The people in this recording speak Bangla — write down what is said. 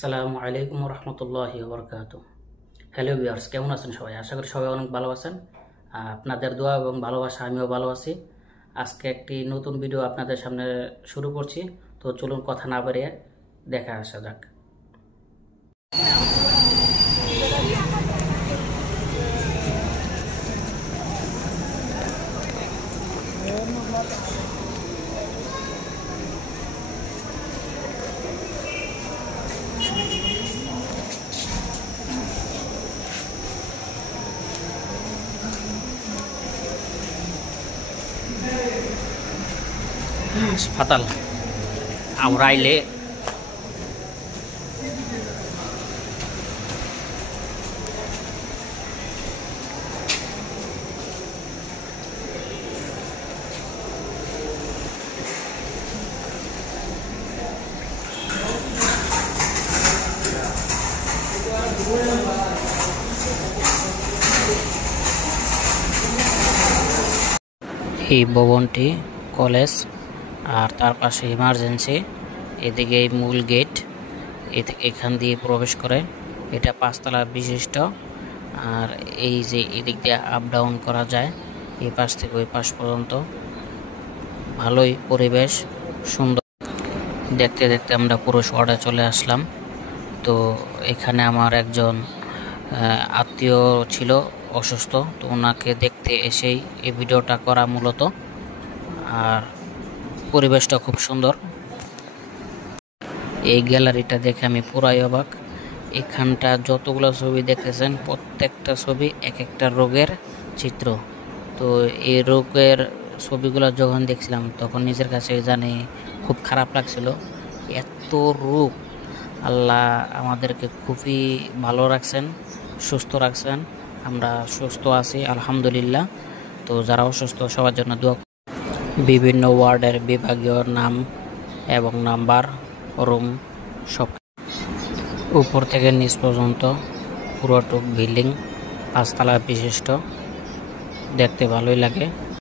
আসসালামু আলাইকুম রহমতুল্লাহি ওবরকাতুহ। হ্যালো ভিউয়ার্স, কেমন আছেন সবাই? আশা করি সবাই অনেক ভালো আছেন। আপনাদের দোয়া এবং ভালোবাসা আমিও ভালো আছি। আজকে একটি নতুন ভিডিও আপনাদের সামনে শুরু করছি। তো চলুন কথা না বাড়িয়ে দেখা আসা যাক। হাসপাতাল আমরা আইলে এই ভবনটি কলেজ, আর তার পাশে ইমার্জেন্সি, এদিকে এই মূল গেট, এখান দিয়ে প্রবেশ করে। এটা 5 তলা বিশিষ্ট। আর এই যে এদিক দিয়ে আপ ডাউন করা যায় এই পাশ থেকে ওই পাশ পর্যন্ত। ভালোই পরিবেশ, সুন্দর। দেখতে দেখতে আমরা পুরো শহরে চলে আসলাম। তো এখানে আমার একজন আত্মীয় ছিল অসুস্থ, তো ওনাকে দেখতে এসেই এই ভিডিওটা করা মূলত। আর পরিবেশটা খুব সুন্দর। এই গ্যালারিটা দেখে আমি পুরাই অবাক। এখানটা যতগুলো ছবি দেখতেছেন, প্রত্যেকটা ছবি এক একটা রোগের চিত্র। তো এই রোগের ছবিগুলো যখন দেখছিলাম তখন নিজের কাছে জানি খুব খারাপ লাগছিল। এত রোগ, আল্লাহ আমাদেরকে খুবই ভালো রাখছেন, সুস্থ রাখছেন। আমরা সুস্থ আছি আলহামদুলিল্লাহ। তো যারা অসুস্থ সবার জন্য দোয়া। বিভিন্ন ওয়ার্ডের বিভাগীয় নাম এবং নাম্বার, রুম সব উপর থেকে নিচ পর্যন্ত পুরোটুক বিল্ডিং 5 তলা বিশিষ্ট। দেখতে ভালোই লাগে।